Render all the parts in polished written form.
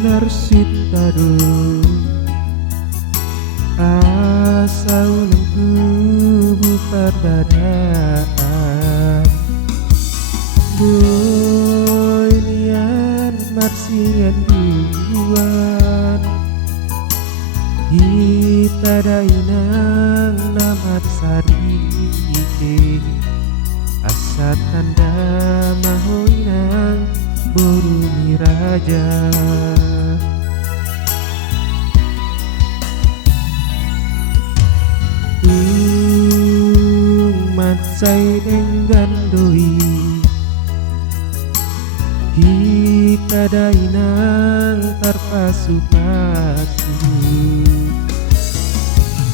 narsitado asa ulang tubuh perbedaan boy nian marsian duan kita dainang namat sari asa tanda mahoinang boruni raja matsai dengan doi kita dainang terpasu pasu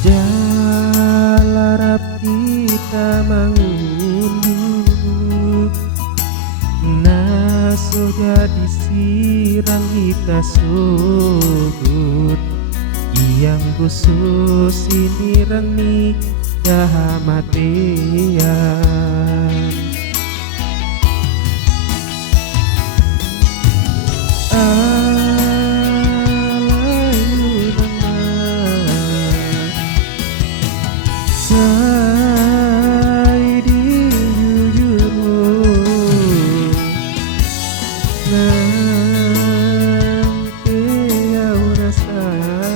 jalarap kita mengunduh naso jadi sirang kita sobut yang khusus ini rani kematian sai di jujur nanti udah salah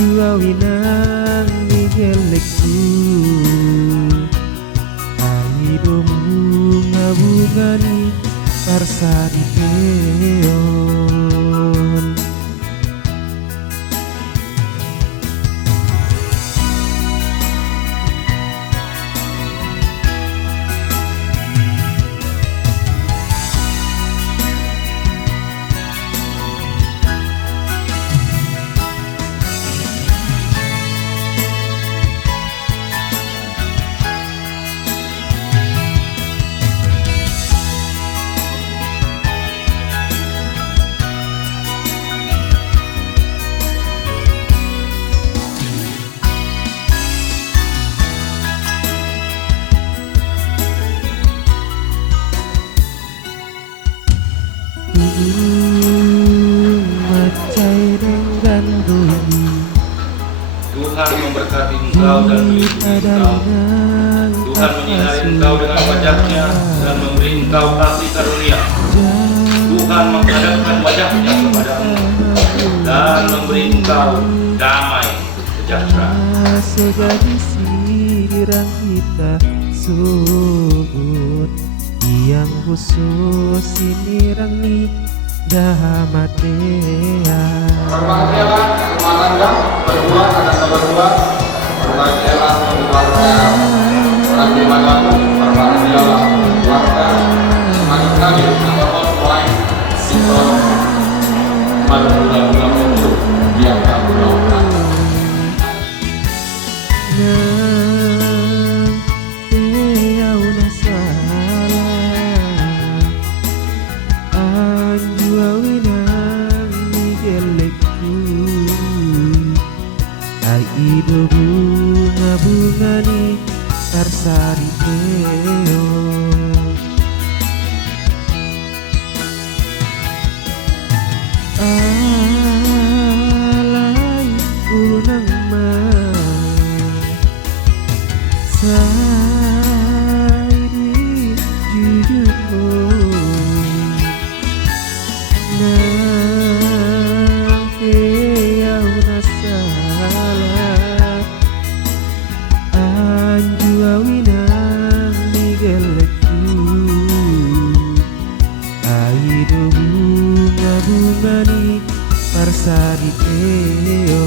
jua winang migelekku aido bunga-bungani parsari peon macai dengan doi Tuhan memberkati engkau dan melindungi engkau. Tuhan menyinari engkau dengan wajahnya dan memberi engkau kasih karunia. Tuhan menghadapkan wajahnya kepadamu dan memberi engkau damai sejahtera. Sejadi sirang kita subut yang khusus ini rangi dahamatea Berbahagialah kemana berdua ada berdua berbahagialah keluarga orang dimanapun berbahagialah keluarga makin kali nama lain itu pada bulan-bulan itu yang kamu lakukan Aido bunga-bungani tarsari peo alai unang ma sai di jujurmu aido bunga-bungani parsari peo